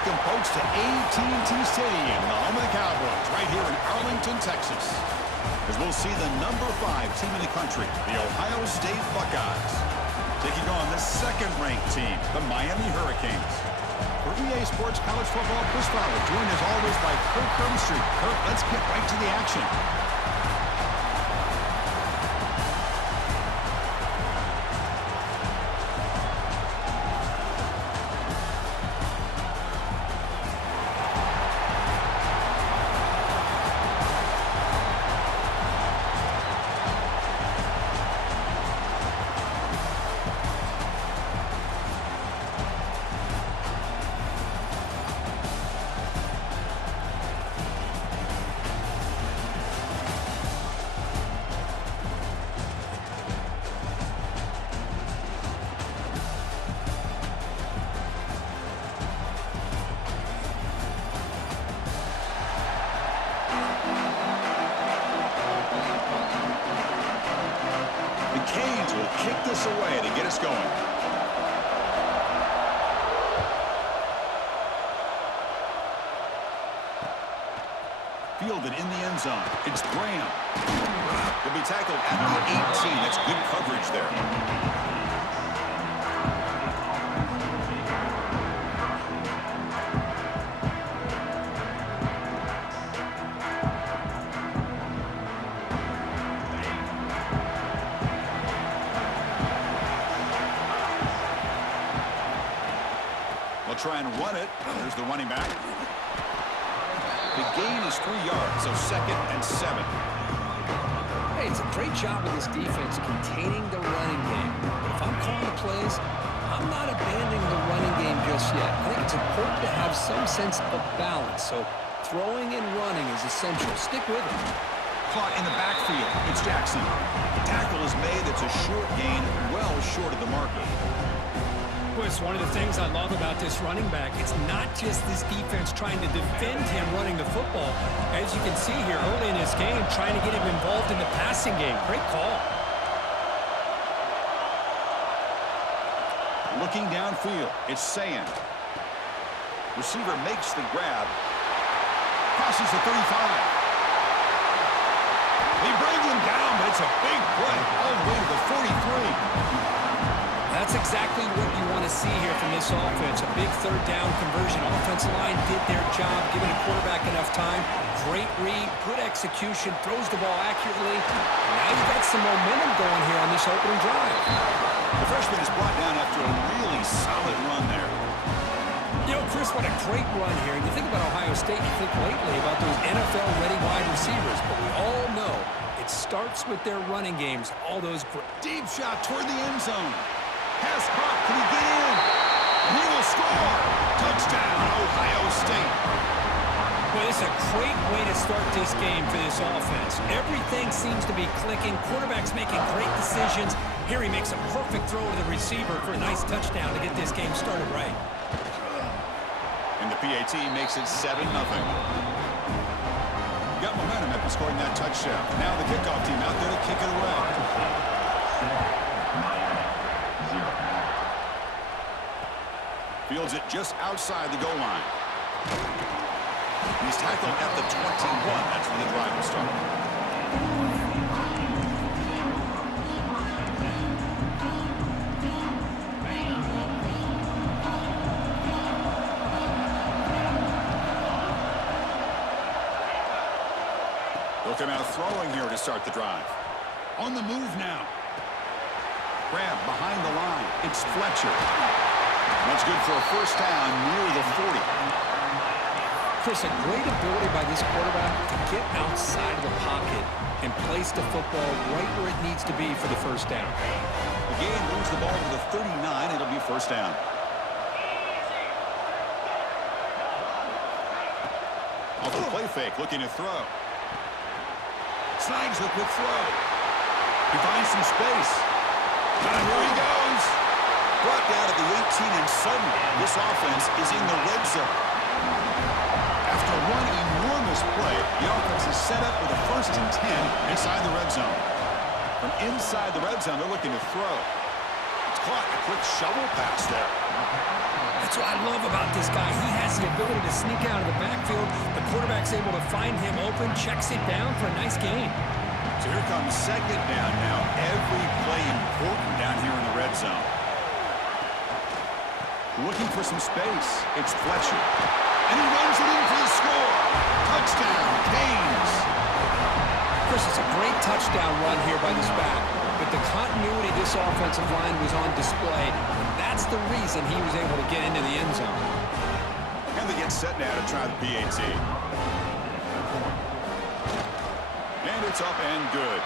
welcome folks to AT&T Stadium, the home of the Cowboys, right here in Arlington, Texas. As we'll see the number 5 team in the country, the Ohio State Buckeyes, taking on the second-ranked team, the Miami Hurricanes. For EA Sports College Football, Chris Fowler, joined as always by Kirk Herbstreit. Kirk, let's get right to the action. Kick this away to get us going. Fielded in the end zone. It's Graham. He'll be tackled at the 18. That's good coverage there. Try and run it. There's the running back. The gain is 3 yards, so 2nd and 7. Hey, it's a great job of this defense containing the running game. But if I'm calling the plays, I'm not abandoning the running game just yet. I think it's important to have some sense of balance. So throwing and running is essential. Stick with it. Caught in the backfield. It's Jackson. The tackle is made. It's a short gain, well short of the marker. It's one of the things I love about this running back. It's not just this defense trying to defend him running the football. As you can see here early in this game, trying to get him involved in the passing game. Great call. Looking downfield, it's Sand. Receiver makes the grab. Crosses the 35. He brings him down, but it's a big play all the way to the 43. That's exactly what you want to see here from this offense. A big third down conversion. Offensive line did their job, giving the quarterback enough time. Great read, good execution, throws the ball accurately. Now you've got some momentum going here on this opening drive. The freshman is brought down after a really solid run there. You know, Chris, what a great run here. And you think about Ohio State, you think lately about those NFL-ready wide receivers. But we all know it starts with their running games. All those deep shot toward the end zone. Pass caught. Can he get in? And he will score. Touchdown, Ohio State. Well, it's a great way to start this game for this offense. Everything seems to be clicking. Quarterback's making great decisions. Here he makes a perfect throw to the receiver for a nice touchdown to get this game started right. And the PAT makes it 7-0. Got momentum after scoring that touchdown. Now the kickoff team out there to kick it away. Fields it just outside the goal line. He's tackled at the 21. That's when the drive will start. They'll come out throwing here to start the drive. On the move now. Grab behind the line. It's Fletcher. That's good for a first down near the 40. Chris, a great ability by this quarterback to get outside of the pocket and place the football right where it needs to be for the first down. The game moves the ball to the 39. It'll be first down. Off the play fake, looking to throw. Snags the quick throw. He finds some space. And here he goes. Brought down at the 18, and suddenly this offense is in the red zone. After one enormous play, the offense is set up with a 1st and 10 inside the red zone. From inside the red zone, they're looking to throw. Caught a quick shovel pass there. That's what I love about this guy. He has the ability to sneak out of the backfield. The quarterback's able to find him open, checks it down for a nice gain. So here comes second down now. Every play important down here in the red zone. Looking for some space. It's Fletcher. And he runs it in for the score. Touchdown, Canes. Chris, it's a great touchdown run here by this back. But the continuity of this offensive line was on display. That's the reason he was able to get into the end zone. And they get set now to try the PAT. And it's up and good.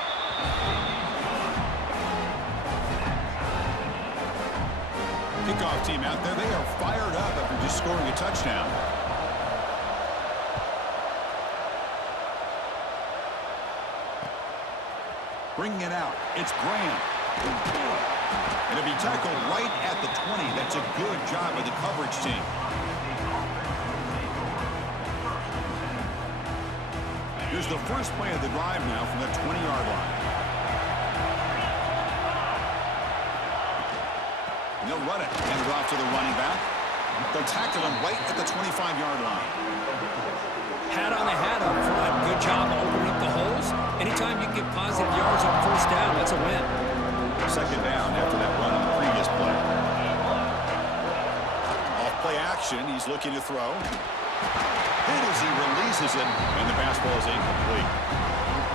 Kickoff team out there. They are fired up after just scoring a touchdown. Bringing it out. It's Graham. And it'll be tackled right at the 20. That's a good job by the coverage team. Here's the first play of the drive now from the 20-yard line. And they'll run it. Hand it off to the running back. They'll tackle him right at the 25-yard line. Hat on the hat up front. Good job of opening up the holes. Anytime you can get positive yards on first down, that's a win. Second down after that run on the previous play. Off play action. He's looking to throw. Hit as he releases it, and the pass ball is incomplete.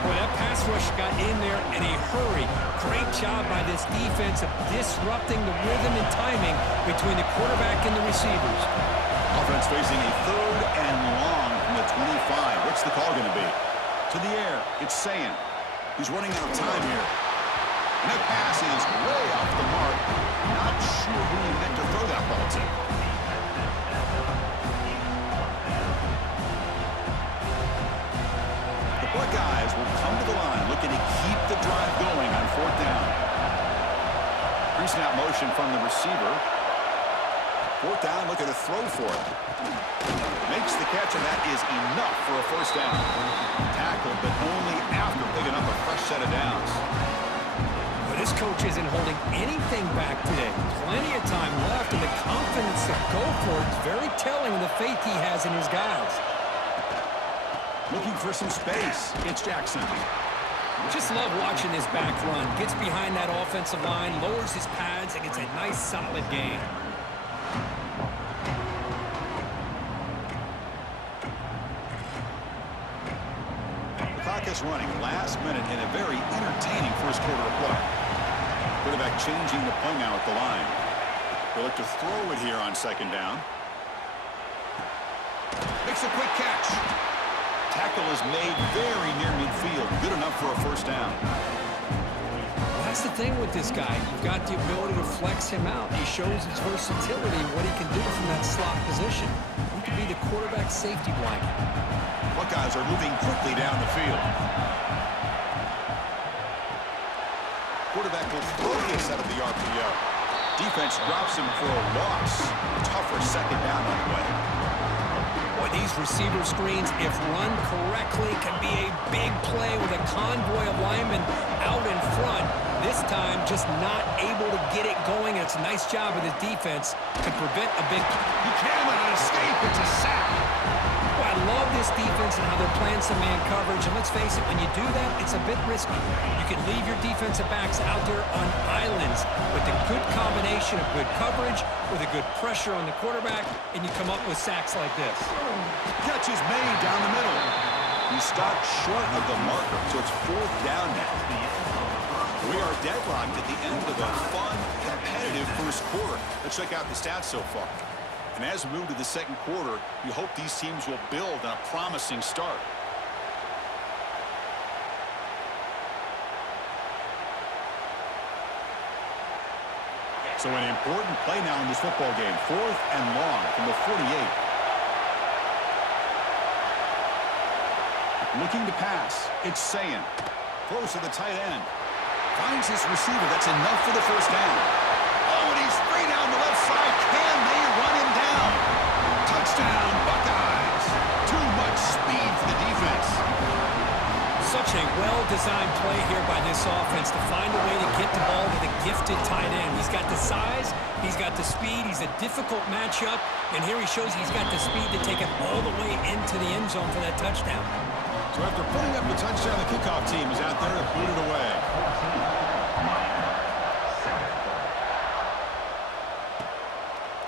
Boy, that pass rush got in there in a hurry. Great job by this defense of disrupting the rhythm and timing between the quarterback and the receivers. Offense facing a third and long from the 25. What's the call going to be? To the air, it's Sayan. He's running out of time here. And that pass is way off the mark. Not sure who he meant to throw that ball to. The Buckeyes will come to the line looking to keep the drive going on fourth down. Pre-snap motion from the receiver. Fourth down, looking to throw for it. Makes the catch, and that is enough for a first down. Tackled, but only after picking up a fresh set of downs. Well, this coach isn't holding anything back today. Plenty of time left, and the confidence to go for it is very telling of the faith he has in his guys. Looking for some space. It's Jackson. Just love watching this back run. Gets behind that offensive line, lowers his pads, and gets a nice, solid gain. Is running last minute in a very entertaining first quarter of play. Quarterback changing the play now at the line. They look to throw it here on second down. Makes a quick catch. Tackle is made very near midfield. Good enough for a first down. Well, that's the thing with this guy. You've got the ability to flex him out. He shows his versatility and what he can do from that slot position. He could be the quarterback safety blanket. Buckeyes are moving quickly down the field. Quarterback will throw this out of the RPO. Defense drops him for a loss. Tougher second down on the way. Boy, these receiver screens, if run correctly, can be a big play with a convoy of linemen out in front. This time, just not able to get it going. And it's a nice job of the defense to prevent a big... He cannot escape. It's a sack. Well, I love this defense and how they're playing some man coverage. And let's face it, when you do that, it's a bit risky. You can leave your defensive backs out there on islands with a good combination of good coverage, with a good pressure on the quarterback, and you come up with sacks like this. Catch is made down the middle. He stopped short of the marker, so it's fourth down now. We are deadlocked at the end of a fun, competitive first quarter. Let's check out the stats so far. And as we move to the second quarter, we hope these teams will build on a promising start. So an important play now in this football game. Fourth and long from the 48. Looking to pass. It's Sayan. Close to the tight end. Finds his receiver. That's enough for the first down. Oh, and he's free down the left side. Can they run him down? Touchdown, Buckeyes. Too much speed for the defense. Such a well-designed play here by this offense to find a way to get the ball to the gifted tight end. He's got the size, he's got the speed, he's a difficult matchup, and here he shows he's got the speed to take it all the way into the end zone for that touchdown. So after putting up the touchdown, the kickoff team is out there to boot it away.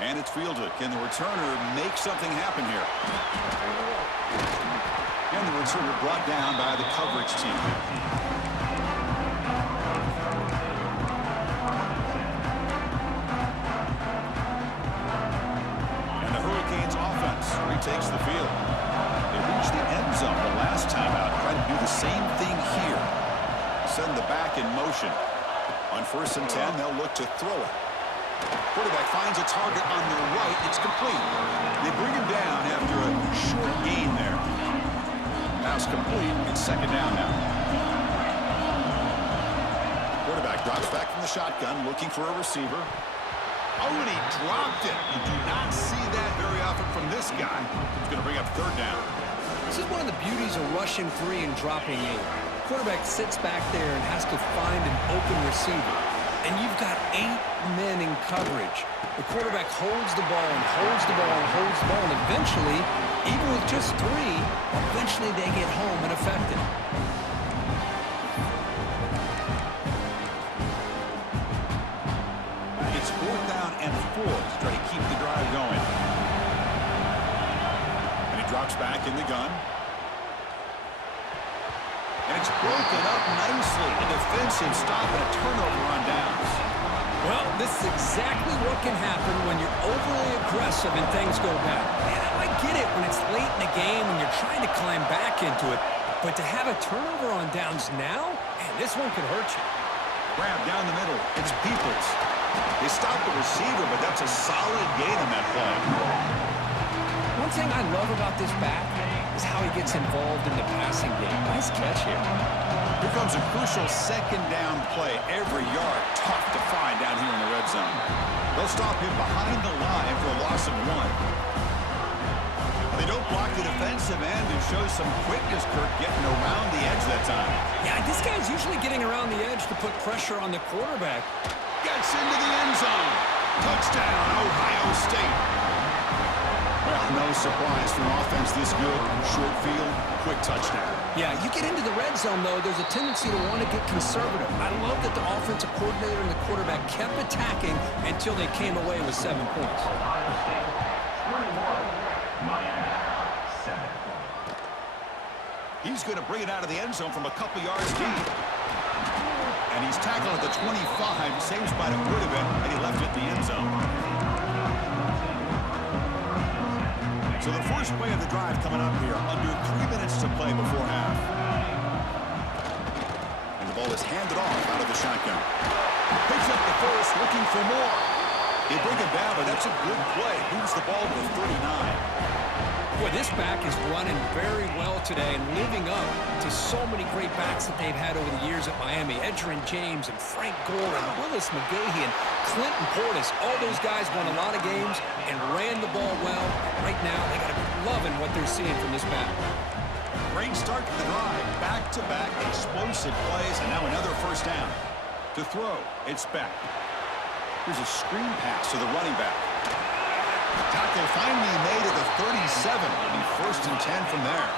And it's fielded. Can the returner make something happen here? And the returner brought down by the coverage team. And the Hurricanes offense retakes the field. They reached the end zone the last time out. Trying to do the same thing here. Send the back in motion. On 1st and 10, they'll look to throw it. Quarterback finds a target on the right. It's complete. They bring him down after a short gain there. Pass complete. It's 2nd down now. Quarterback drops back from the shotgun, looking for a receiver. Oh, and he dropped it. You do not see that very often from this guy. He's going to bring up 3rd down. This is one of the beauties of rushing 3 and dropping 8. Quarterback sits back there and has to find an open receiver. And you've got 8 men in coverage. The quarterback holds the ball and holds the ball and holds the ball. And eventually, even with just 3, eventually they get home and effective. It's 4th down and 4 to try to keep the drive going. And he drops back in the gun. And it's broken up nicely. A defensive stop and a turnover on downs. Well, this is exactly what can happen when you're overly aggressive and things go bad. And I get it when it's late in the game and you're trying to climb back into it. But to have a turnover on downs now, man, this one could hurt you. Grab down the middle. It's Peoples. They stop the receiver, but that's a solid gain on that play. One thing I love about this back is how he gets involved in the passing game. Nice catch here. Here comes a crucial 2nd down play. Every yard tough to find down here in the red zone. They'll stop him behind the line for a loss of 1. They don't block the defensive end and show some quickness, Kirk, getting around the edge that time. Yeah, this guy's usually getting around the edge to put pressure on the quarterback. Gets into the end zone. Touchdown, Ohio State. Well, no surprise for an offense this good. Short field, quick touchdown. Yeah, you get into the red zone, though, there's a tendency to want to get conservative. I love that the offensive coordinator and the quarterback kept attacking until they came away with 7 points. He's going to bring it out of the end zone from a couple yards deep. And he's tackled at the 25. Same spot it would have been, and he left it in the end zone. So the first play of the drive coming up here, under 3 minutes to play before half. And the ball is handed off out of the shotgun. Picks up the first, looking for more. They bring him down, but that's a good play. Moves the ball to the 39. Boy, this back is running very well today and living up to so many great backs that they've had over the years at Miami. Edgerrin James and Frank Gore and Willis McGahee and Clinton Portis. All those guys won a lot of games and ran the ball well. Right now, they got to be loving what they're seeing from this back. Great start to the drive. Back-to-back explosive plays, and now another 1st down. To throw, it's Beck. Here's a screen pass to the running back. Tackle finally made at the 37. It'll be 1st and 10 from there.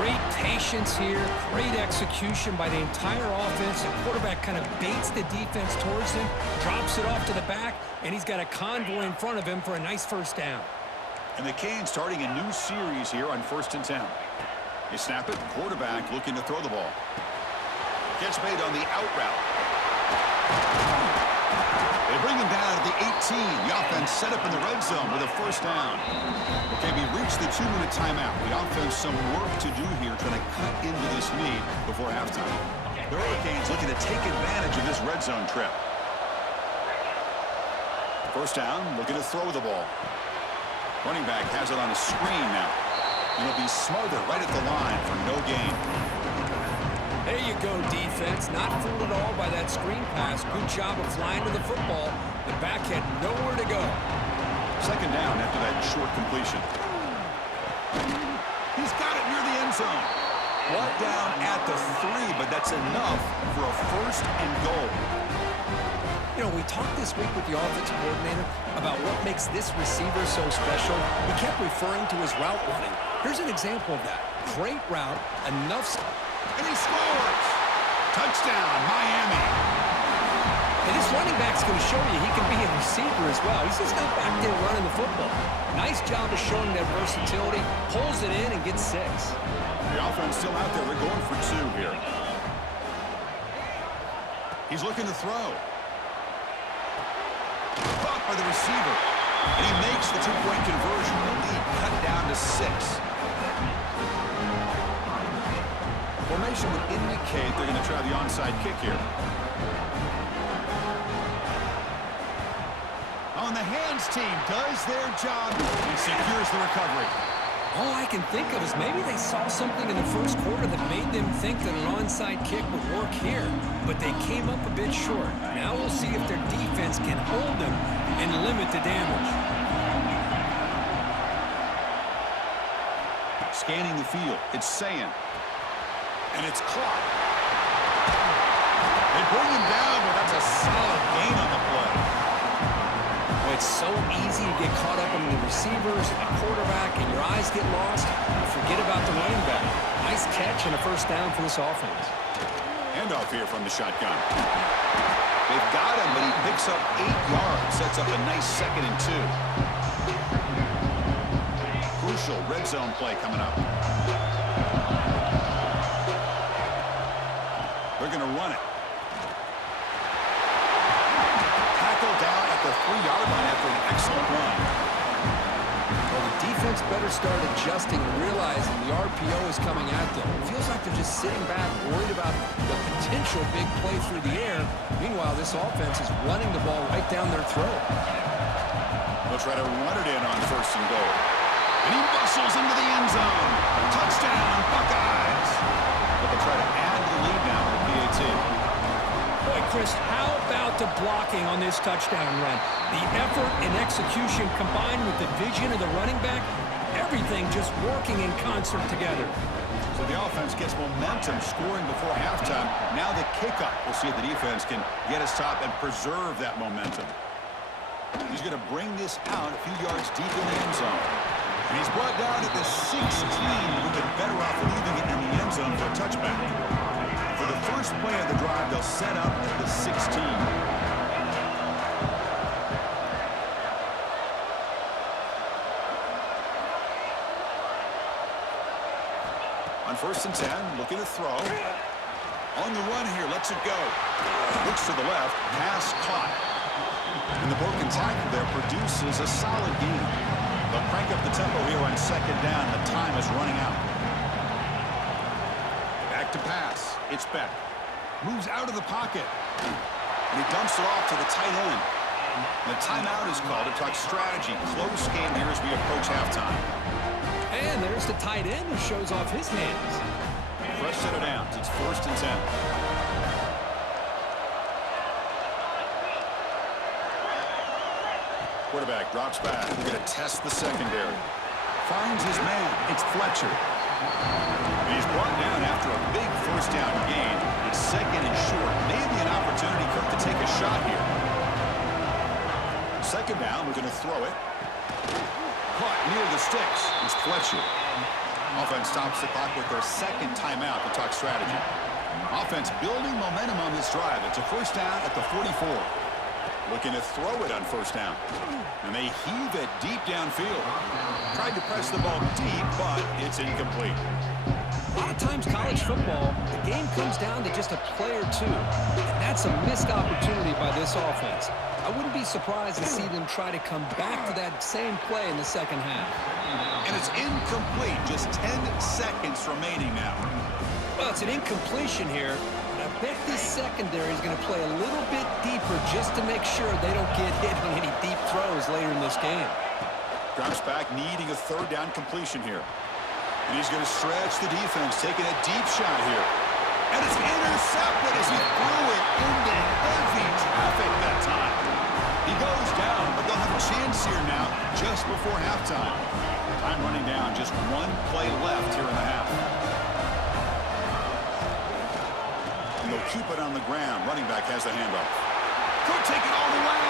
Great patience here. Great execution by the entire offense. The quarterback kind of baits the defense towards him, drops it off to the back, and he's got a convoy in front of him for a nice 1st down. And the Canes starting a new series here on 1st and 10. They snap it. Quarterback looking to throw the ball. Catch made on the out route. They bring him down at the 18. The offense set up in the red zone with a 1st down. Okay, we reached the 2-minute timeout. The offense some work to do here trying to cut into this lead before halftime. The Hurricanes looking to take advantage of this red zone trip. 1st down, looking to throw the ball. Running back has it on a screen now. And it'll be smothered right at the line for no gain. There you go, defense. Not fooled at all by that screen pass. Good job of flying to the football. The back had nowhere to go. 2nd down after that short completion. He's got it near the end zone. brought down at the 3, but that's enough for a 1st and goal. You know, we talked this week with the offensive coordinator about what makes this receiver so special. He kept referring to his route running. Here's an example of that. Great route, enough... And he scores! Touchdown, Miami! And this running back's going to show you he can be a receiver as well. He's just not back there running the football. Nice job of showing that versatility. Pulls it in and gets 6. The offense still out there. They're going for 2 here. He's looking to throw. Caught by the receiver. And he makes the 2-point conversion. The lead cut down to 6. Formation would indicate they're going to try the onside kick here. On the hands team does their job and secures the recovery. All I can think of is maybe they saw something in the first quarter that made them think that an onside kick would work here, but they came up a bit short. Now we'll see if their defense can hold them and limit the damage. Scanning the field, it's Sayan. And it's caught. They bring him down, but that's a solid gain on the play. It's so easy to get caught up in the receivers and the quarterback, and your eyes get lost. You forget about the running back. Nice catch and a 1st down for this offense. Handoff here from the shotgun. They've got him, but he picks up 8 yards. Sets up a nice 2nd and 2. Crucial red zone play coming up. They're going to run it. Tackle down at the 3-yard line after an excellent run. Well, the defense better start adjusting and realizing the RPO is coming at them. It feels like they're just sitting back, worried about the potential big play through the air. Meanwhile, this offense is running the ball right down their throat. They'll try to run it in on 1st and goal. And he bustles into the end zone. Touchdown, Buckeyes. But they'll try to add to the lead now with PAT. Boy, Chris, how about the blocking on this touchdown run? The effort and execution combined with the vision of the running back, everything just working in concert together. So the offense gets momentum scoring before halftime. Now the kickoff. We'll see if the defense can get a stop and preserve that momentum. He's going to bring this out a few yards deep in the end zone. And he's brought down at the 16. We've been better off leaving it in the end zone for a touchback. For the first play of the drive, they'll set up at the 16. On 1st and 10, looking to throw. On the run here, lets it go. Looks to the left, pass caught. And the broken tackle there produces a solid gain. They'll crank up the tempo here on 2nd down. The time is running out. Back to pass. It's Beck. Moves out of the pocket. And he dumps it off to the tight end. The timeout is called to talk strategy. Close game here as we approach halftime. And there's the tight end who shows off his hands. Fresh set of downs. It's 1st and 10. Quarterback drops back. We're going to test the secondary. Finds his man. It's Fletcher. And he's brought down after a big 1st down gain. It's 2nd and short. Maybe an opportunity for him to take a shot here. 2nd down. We're going to throw it. Caught near the sticks. It's Fletcher. Offense stops the clock with their 2nd timeout to talk strategy. Offense building momentum on this drive. It's a 1st down at the 44. Looking to throw it on 1st down. And they heave it deep downfield. Tried to press the ball deep, but it's incomplete. A lot of times college football, the game comes down to just a play or two. And that's a missed opportunity by this offense. I wouldn't be surprised to see them try to come back to that same play in the 2nd half. And it's incomplete. Just 10 seconds remaining now. Well, it's an incompletion here. I bet this secondary is going to play a little bit deeper just to make sure they don't get hit on any deep throws later in this game. Drops back, needing a 3rd down completion here. And he's going to stretch the defense, taking a deep shot here. And it's intercepted as he threw it into heavy traffic that time. He goes down, but they'll have a chance here now just before halftime. Time running down, just 1 play left here in the half. will keep it on the ground. Running back has the handoff. Could take it all the way.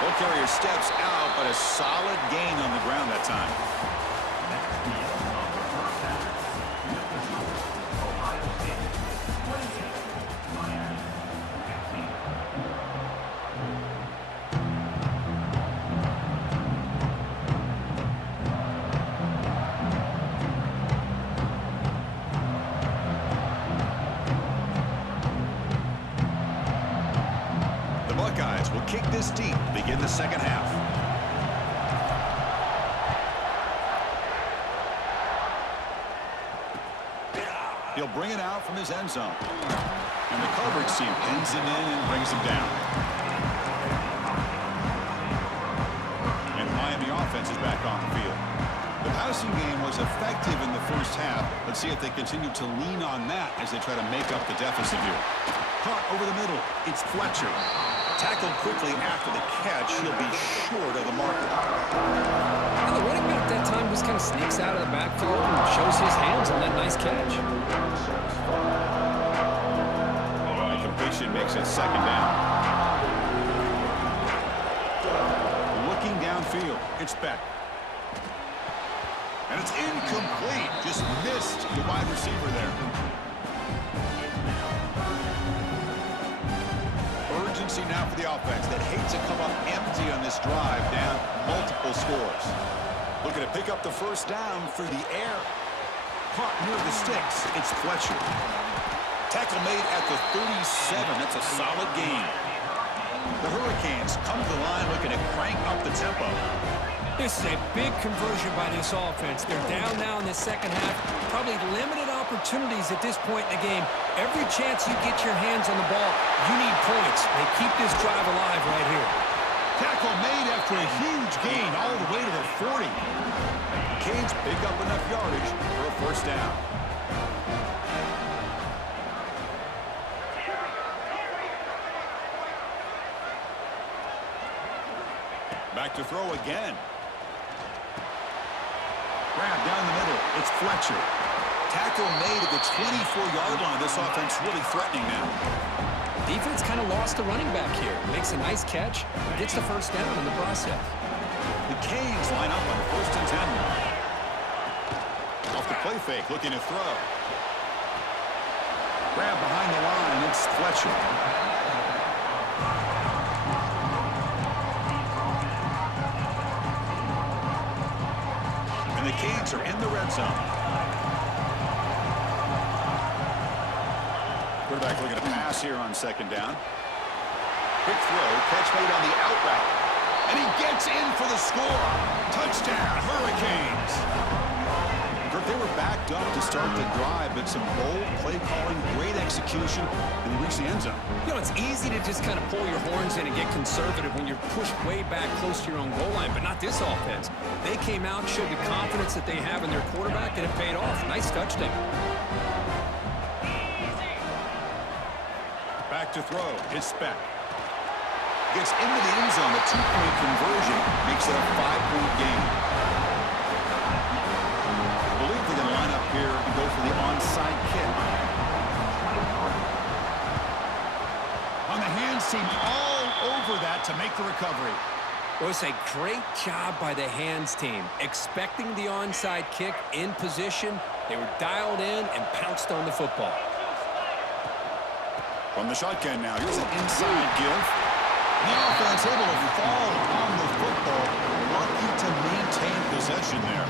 Ball carrier steps out, but a solid gain on the ground that time. Buckeyes will kick this deep to begin the second half. He'll bring it out from his end zone. And the coverage team pins it in and brings him down. And the Miami offense is back on the field. The passing game was effective in the first half. Let's see if they continue to lean on that as they try to make up the deficit here. Caught over the middle. It's Fletcher. Tackled quickly after the catch. He'll be short of the marker. And the running back that time just kind of sneaks out of the backfield and shows his hands on that nice catch. The completion makes it second down. Looking downfield. It's Beck. And it's incomplete. Just missed the wide receiver there. Urgency now for the offense that hates to come up empty on this drive, down multiple scores. Looking to pick up the first down through the air. Caught near the sticks. It's Fletcher. Tackle made at the 37. That's a solid gain. The Hurricanes come to the line looking to crank up the tempo. This is a big conversion by this offense. They're down now in the second half. Probably limited opportunities at this point in the game. Every chance you get your hands on the ball, you need points. They keep this drive alive right here. Tackle made after a huge gain all the way to the 40. Canes pick up enough yardage for a first down. Back to throw again. Grab down the middle. It's Fletcher. Tackle made at the 24-yard line. This offense really threatening now. Defense kind of lost the running back here. Makes a nice catch. Gets the first down in the process. The Canes line up on first and 10. Off the play fake, looking to throw. Grab behind the line. It's Fletcher. And the Canes are in the red zone. Quarterback looking to pass here on second down. Quick throw, catch made on the out route. And he gets in for the score. Touchdown, Hurricanes. Kirk, they were backed up to start the drive, but some bold play calling, great execution, and they reached the end zone. You know, it's easy to just kind of pull your horns in and get conservative when you're pushed way back close to your own goal line, but not this offense. They came out, showed the confidence that they have in their quarterback, and it paid off. Nice touchdown. Back to throw. It's Beck. Gets into the end zone. The two-point conversion makes it a 5-point game. I believe they're going to line up here and go for the onside kick. On the hands team, all over that to make the recovery. Well, it's a great job by the hands team. Expecting the onside kick in position, they were dialed in and pounced on the football. From the shotgun now, here's an inside give. The offense able to fall on the football. Lucky to maintain possession there.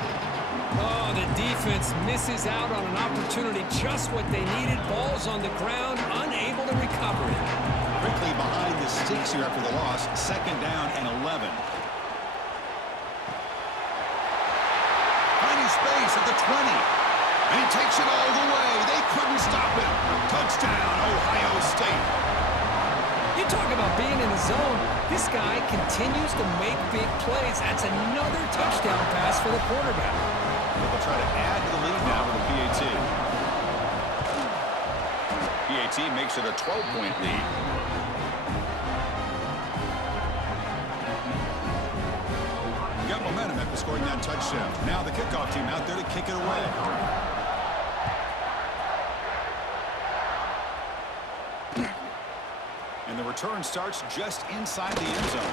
Oh, the defense misses out on an opportunity. Just what they needed. Ball's on the ground, unable to recover it. Quickly behind the sticks here after the loss. Second down and 11. Finding space at the 20. And he takes it all the way. They couldn't stop him. Touchdown, Ohio State. You talk about being in the zone. This guy continues to make big plays. That's another touchdown pass for the quarterback. They'll try to add to the lead now with a PAT. PAT makes it a 12-point lead. Got momentum after scoring that touchdown. Now the kickoff team out there to kick it away. And the return starts just inside the end zone.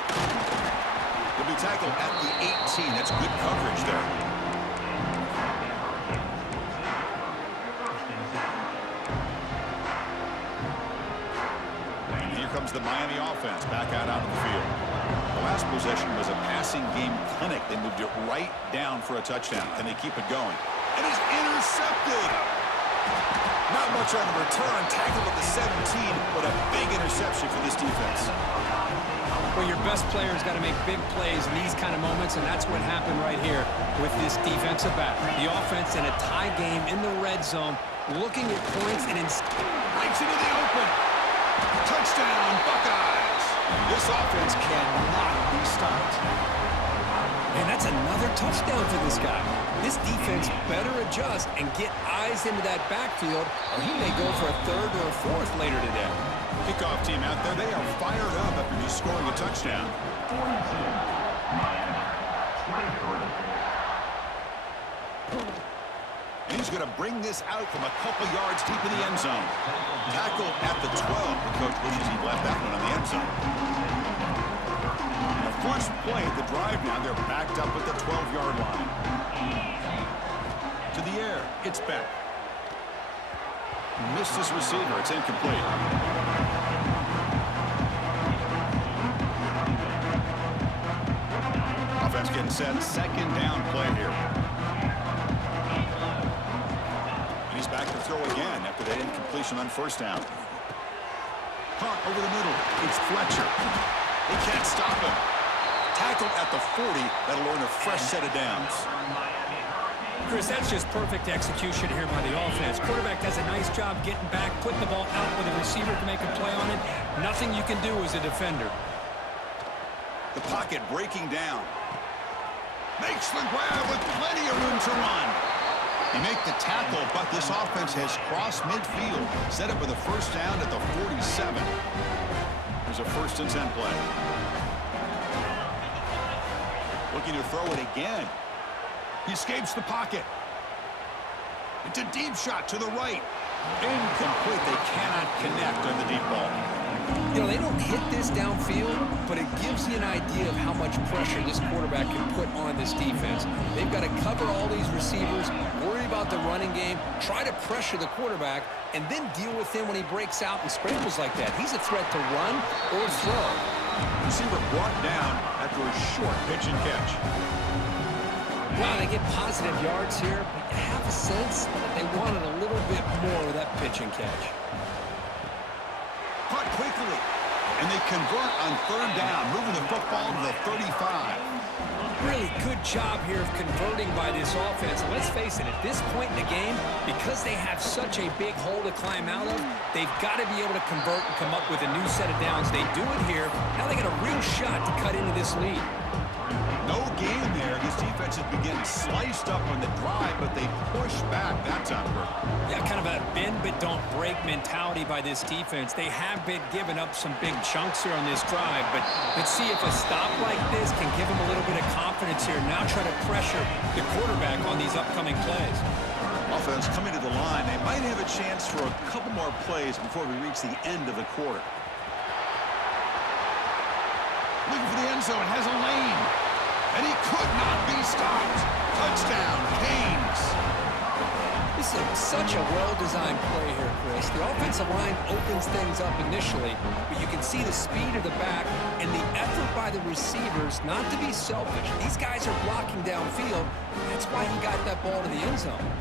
He'll be tackled at the 18. That's good coverage there. And here comes the Miami offense back out onto the field. The last possession was a passing game clinic. They moved it right down for a touchdown. Can they keep it going? And it's intercepted. Not much on the return. Tackled at the 17, but a big interception for this defense. Well, your best player's got to make big plays in these kind of moments, and that's what happened right here with this defensive back. The offense in a tie game in the red zone, looking at points and breaks into the open. Touchdown, Buckeyes. This offense cannot be stopped. And that's another touchdown for this guy. This defense better adjust and get eyes into that backfield, or he may go for a third or a fourth later today. Kickoff team out there, they are fired up after just scoring a touchdown. And he's going to bring this out from a couple yards deep in the end zone. Tackle at the 12. The coach wishes he left that one in the end zone. And the first play of the drive now, they're backed up at the 12-yard line. To the air, it's back. Missed his receiver, it's incomplete. Offense getting set, second down play here. And he's back to throw again after that incompletion on first down. Hunt over the middle, it's Fletcher. They can't stop him. Tackled at the 40, that'll earn a fresh set of downs. Chris, that's just perfect execution here by the offense. Quarterback does a nice job getting back, putting the ball out where the receiver can make a play on it. Nothing you can do as a defender. The pocket breaking down. Makes the grab with plenty of room to run. He make the tackle, but this offense has crossed midfield. Set up with a first down at the 47. There's a 1st and 10 play. Looking to throw it again. He escapes the pocket. It's a deep shot to the right. Incomplete. They cannot connect on the deep ball. You know, they don't hit this downfield, but it gives you an idea of how much pressure this quarterback can put on this defense. They've got to cover all these receivers, worry about the running game, try to pressure the quarterback, and then deal with him when he breaks out and scrambles like that. He's a threat to run or throw. Receiver brought down after a short pitch and catch. Wow, they get positive yards here, but you have a sense that they wanted a little bit more of that pitch and catch. Caught quickly, and they convert on third down, moving the football to the 35. Really good job here of converting by this offense. And let's face it, at this point in the game, because they have such a big hole to climb out of, they've got to be able to convert and come up with a new set of downs. They do it here. Now they got a real shot to cut into this lead. No gain there. This defense is beginning sliced up on the drive, but they push back that time. Yeah, kind of a bend but don't break mentality by this defense. They have been giving up some big chunks here on this drive, but let's see if a stop like this can give them a little bit of confidence here. Now try to pressure the quarterback on these upcoming plays. Offense coming to the line. They might have a chance for a couple more plays before we reach the end of the quarter. Looking for the end zone, has a lane. And he could not be stopped. Touchdown, Canes. This is such a well-designed play here, Chris. The offensive line opens things up initially, but you can see the speed of the back and the effort by the receivers not to be selfish. These guys are blocking downfield. That's why he got that ball to the end zone.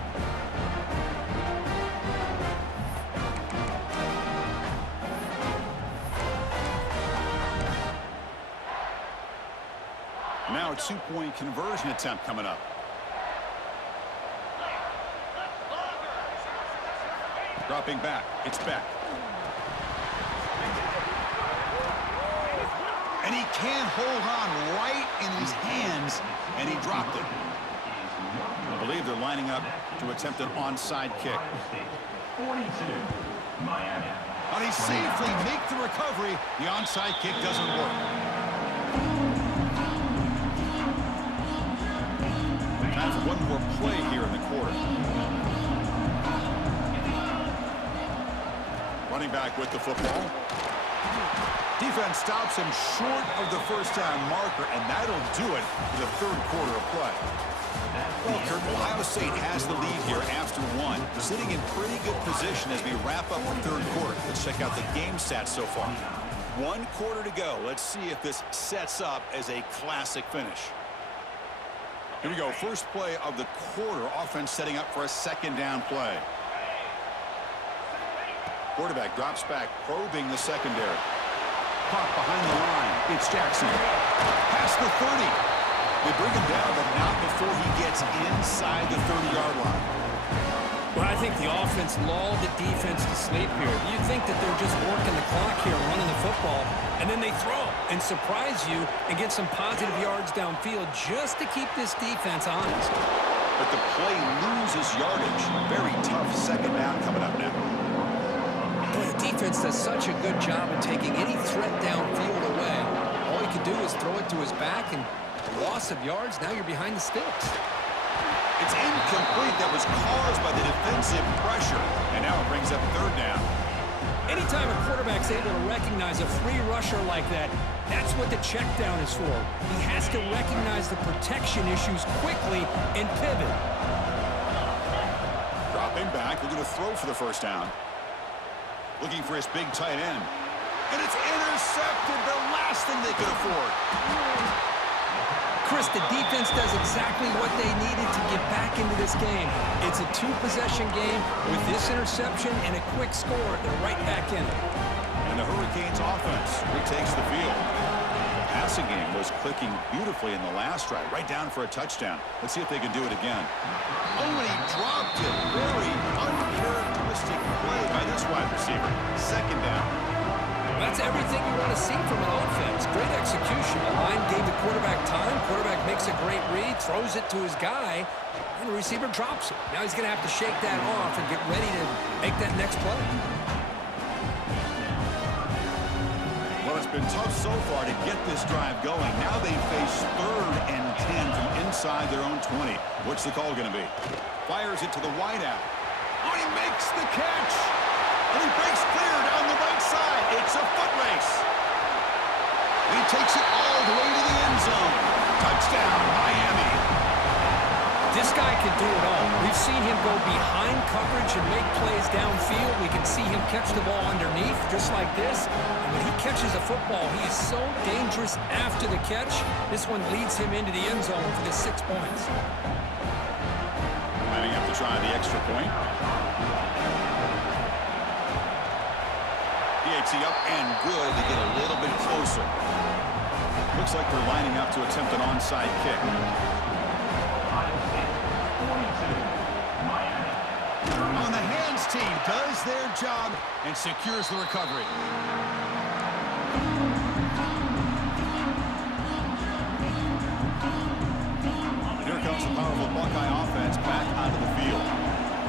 Now a two-point conversion attempt coming up. Dropping back. It's back. And he can't hold on right in his hands, and he dropped it. I believe they're lining up to attempt an onside kick. 42, Miami. But he safely make the recovery. The onside kick doesn't work. Time for one more play here in the quarter. Running back with the football. Defense stops him short of the first down marker, and that'll do it for the third quarter of play. Well, Kurt, Ohio State has the lead here after one, sitting in pretty good position as we wrap up the third quarter. Let's check out the game stats so far. 1 quarter to go. Let's see if this sets up as a classic finish. Here we go. First play of the quarter. Offense setting up for a second down play. Quarterback drops back, probing the secondary. Caught behind the line. It's Jackson. Past the 30. They bring him down, but not before he gets inside the 30-yard line. Well, I think the offense lulled the defense to sleep here. You think that they're just working the clock here, running the football, and then they throw and surprise you and get some positive yards downfield just to keep this defense honest. But the play loses yardage. Very tough second down coming up now. Boy, the defense does such a good job of taking any threat downfield away. All he can do is throw it to his back, and loss of yards, now you're behind the sticks. It's incomplete. That was caused by the defensive pressure, and now it brings up third down. Anytime a quarterback's able to recognize a free rusher like that, that's what the check down is for. He has to recognize the protection issues quickly and pivot. Dropping back, looking to throw for the first down. Looking for his big tight end. And it's intercepted, the last thing they could afford. Chris, the defense does exactly what they needed to get back into this game. It's a two-possession game. With this interception and a quick score, they're right back in it. And the Hurricanes offense retakes the field. The passing game was clicking beautifully in the last drive, right down for a touchdown. Let's see if they can do it again. Oh, and he dropped it. Very uncharacteristic play by this wide receiver. Second down. That's everything you want to see from an offense. Great execution. The line gave the quarterback time. Quarterback makes a great read, throws it to his guy, and the receiver drops it. Now he's going to have to shake that off and get ready to make that next play. Well, it's been tough so far to get this drive going. Now they face 3rd and 10 from inside their own 20. What's the call going to be? Fires it to the wideout. Oh, he makes the catch. And he breaks clear down the right side. It's a foot race. He takes it all the way to the end zone. Touchdown, Miami. This guy can do it all. We've seen him go behind coverage and make plays downfield. We can see him catch the ball underneath just like this. And when he catches a football, he is so dangerous after the catch. This one leads him into the end zone for the 6 points. Lining up to try the extra point. Up and good to get a little bit closer. Looks like they're lining up to attempt an onside kick. On the hands team does their job and secures the recovery. Here comes the powerful Buckeye offense back onto the field.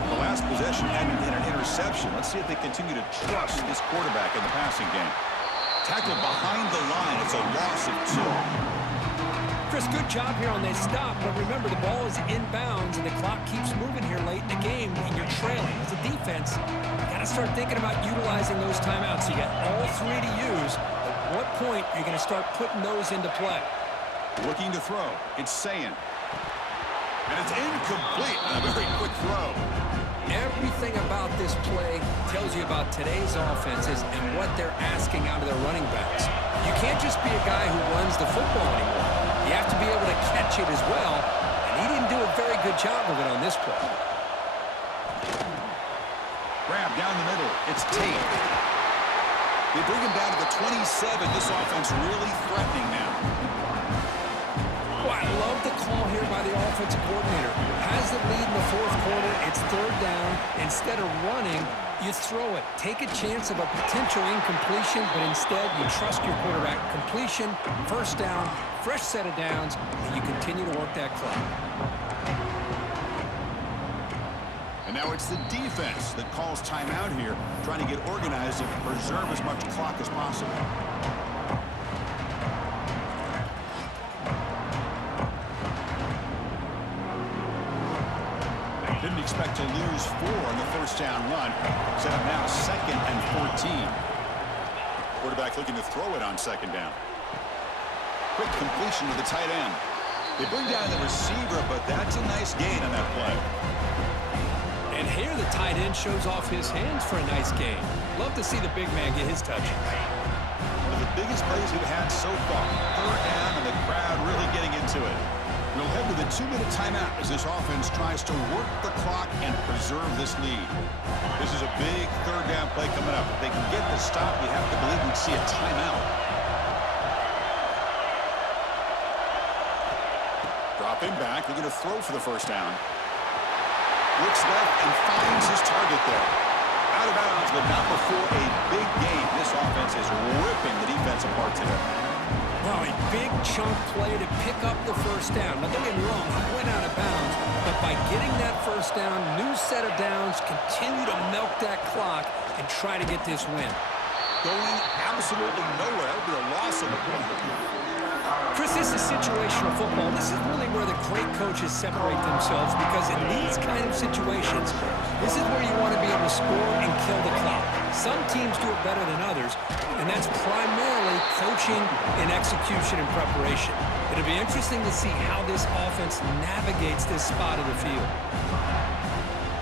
The last possession ended in an interception. Let's see if they continue to trust this quarterback in the passing game. Tackled behind the line. It's a loss of 2. Chris, good job here on this stop, but remember the ball is inbounds and the clock keeps moving here late in the game and you're trailing. As a defense, you got to start thinking about utilizing those timeouts. You got all 3 to use. At what point are you going to start putting those into play? Looking to throw. It's Sayin. And it's incomplete on a very quick throw. Everything about this play tells you about today's offenses and what they're asking out of their running backs. You can't just be a guy who runs the football anymore. You have to be able to catch it as well, and he didn't do a very good job of it on this play. Grab down the middle. It's Tate. They bring him down to the 27. This offense really threatening now. Oh, I love the call here by the offensive coordinator. Has the lead in the 4th quarter. It's 3rd down. Instead of running, you throw it. Take a chance of a potential incompletion, but instead you trust your quarterback. Completion, 1st down, fresh set of downs, and you continue to work that clock. And now it's the defense that calls timeout here, trying to get organized and preserve as much clock as possible. Didn't expect to lose 4 on the 1st down run. Set up now 2nd and 14. Quarterback looking to throw it on second down. Quick completion to the tight end. They bring down the receiver, but that's a nice gain on that play. And here the tight end shows off his hands for a nice gain. Love to see the big man get his touches. One of the biggest plays we've had so far. Third down and the crowd really getting into it. We'll head to the 2-minute timeout as this offense tries to work the clock and preserve this lead. This is a big third down play coming up. If they can get the stop, you have to believe we'd see a timeout. Dropping back, they're going to throw for the first down. Looks left and finds his target there. Out of bounds, but not before a big gain. This offense is ripping the defense apart today. Wow, a big chunk play to pick up the first down. Now, don't get me wrong, he went out of bounds, but by getting that first down, new set of downs, continue to milk that clock and try to get this win. Going absolutely nowhere. It'll be a loss of the play. Chris, this is situational football. This is really where the great coaches separate themselves, because in these kind of situations, this is where you want to be able to score and kill the clock. Some teams do it better than others, and that's primarily coaching and execution and preparation. It'll be interesting to see how this offense navigates this spot of the field.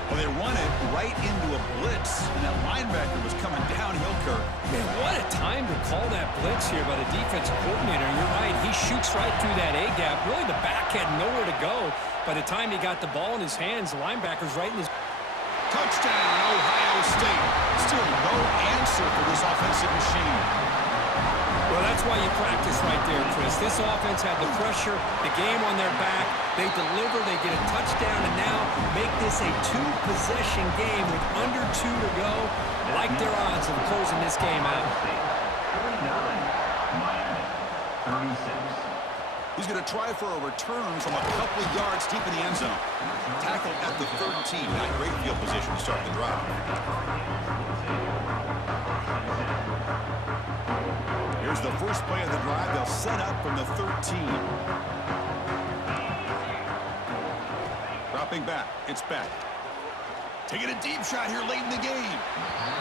Well, they run it right into a blitz, and that linebacker was coming downhill, Kirk. Man, what a time to call that blitz here by the defensive coordinator. You're right, he shoots right through that A-gap. Really, the back had nowhere to go. By the time he got the ball in his hands, the linebacker's right in his... Touchdown, Ohio State. Still no answer for this offensive machine. Well, that's why you practice right there, Chris. This offense had the pressure, the game on their back. They deliver, they get a touchdown, and now make this a two-possession game with under 2 to go. Like their odds of closing this game out. 49, Miami, 36. He's going to try for a return from a couple of yards deep in the end zone. Tackled at the 13. Not great field position to start the drive. Here's the first play of the drive. They'll set up from the 13. Dropping back. It's back. Taking a deep shot here late in the game.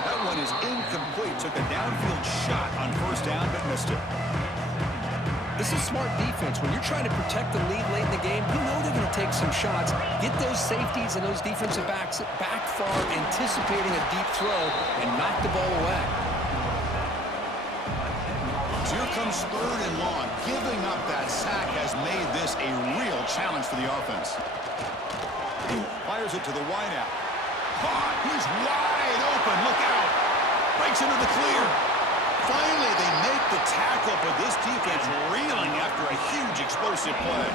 That one is incomplete. Took a downfield shot on first down, but missed it. This is smart defense. When you're trying to protect the lead late in the game, you know they're going to take some shots. Get those safeties and those defensive backs back far, anticipating a deep throw, and knock the ball away. So here comes third and long. Giving up that sack has made this a real challenge for the offense. Fires it to the wideout. Caught. He's wide open. Look out. Breaks into the clear. Finally, they make the tackle, but this defense reeling after a huge explosive play.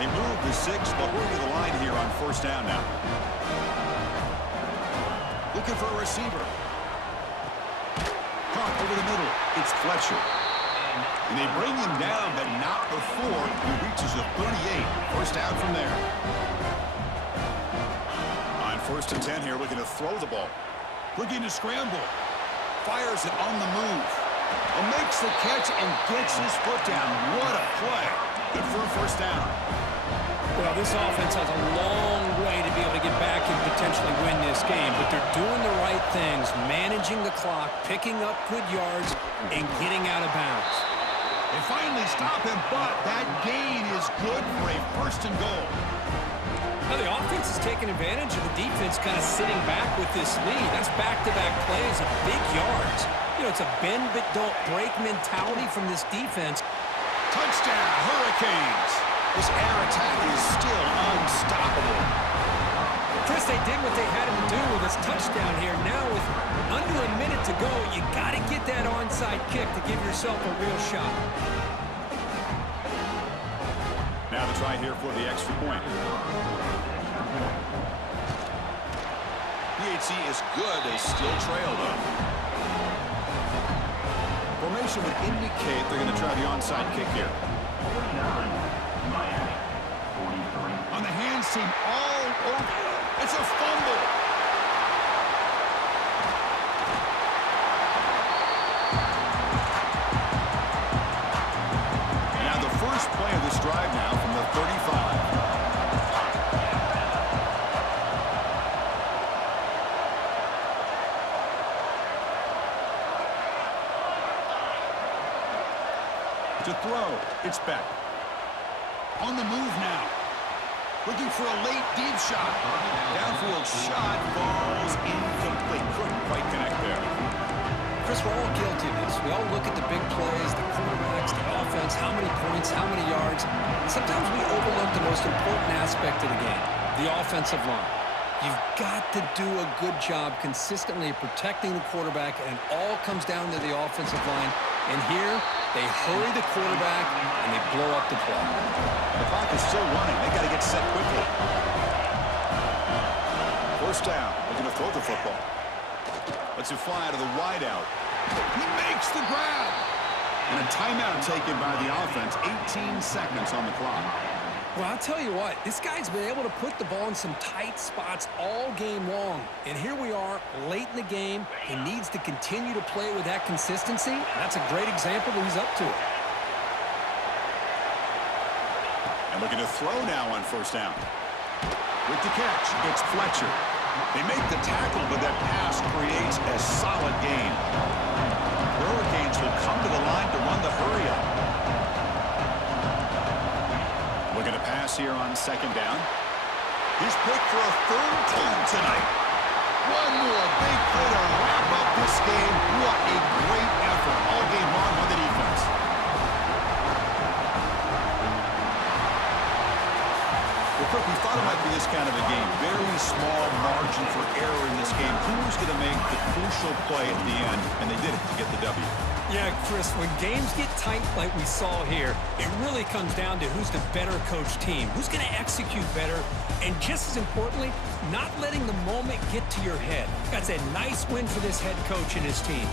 They move the 6. They'll hurry to the line here on first down now. Looking for a receiver. Caught over the middle. It's Fletcher. And they bring him down, but not before he reaches the 38. First down from there. On first and 10 here, looking to throw the ball. Looking to scramble. Fires it on the move. And makes the catch and gets his foot down. What a play. Good for a first down. Well, this offense has a long way to be able to get back and potentially win this game, but they're doing the right things, managing the clock, picking up good yards, and getting out of bounds. They finally stop him, but that gain is good for a first and goal. Now, the offense is taking advantage of the defense kind of sitting back with this lead. That's back-to-back plays of big yards. You know, it's a bend-but-don't-break mentality from this defense. Touchdown, Hurricanes. This air attack is still unstoppable. Chris, they did what they had to do with this touchdown here. Now, with under a minute to go, you got to get that onside kick to give yourself a real shot. Now the try here for the extra point. PHC is good. They still trail, though. Formation would indicate they're going to try the onside kick here. 49, Miami, 43. On the hands team all over. It's a fumble. Now the first play of this drive now from the 35. To throw, it's Beck. On the move now. Looking for a late deep shot. Downfield shot falls incomplete. Couldn't quite connect there. Chris, we're all guilty of this. We all look at the big plays, the quarterbacks, the offense, how many points, how many yards. Sometimes we overlook the most important aspect of the game, the offensive line. You've got to do a good job consistently protecting the quarterback, and it all comes down to the offensive line. And here, they hurry the quarterback, and they blow up the play. The clock is still running. They got to get set quickly. First down. Looking to throw the football. Lets it fly to the wideout. He makes the grab. And a timeout taken by the offense. 18 seconds on the clock. Well, I'll tell you what, this guy's been able to put the ball in some tight spots all game long. And here we are, late in the game. He needs to continue to play with that consistency. And that's a great example that he's up to it. And looking to throw now on first down. With the catch, it's Fletcher. They make the tackle, but that pass creates a solid gain. The Hurricanes will come to the line to run the hurry-up. Looking to pass here on second down. He's picked for a third time tonight. One more big play to wrap up this game. What a great effort all game long by the defense. Well, Cook, we thought it might be this kind of a game. Very small margin for error in this game. Who was going to make the crucial play at the end? And they did it to get the W. Yeah, Chris, when games get tight like we saw here, it really comes down to who's the better coached team, who's going to execute better, and just as importantly, not letting the moment get to your head. That's a nice win for this head coach and his team.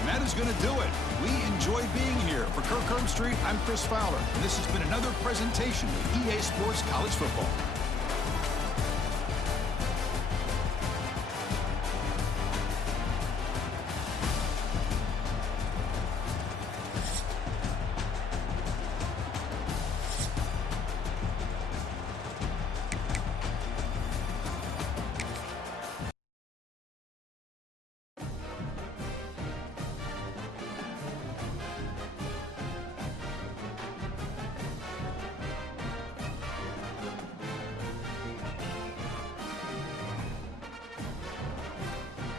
And that is going to do it. We enjoy being here. For Kirk Herbstreit, I'm Chris Fowler, and this has been another presentation of EA Sports College Football.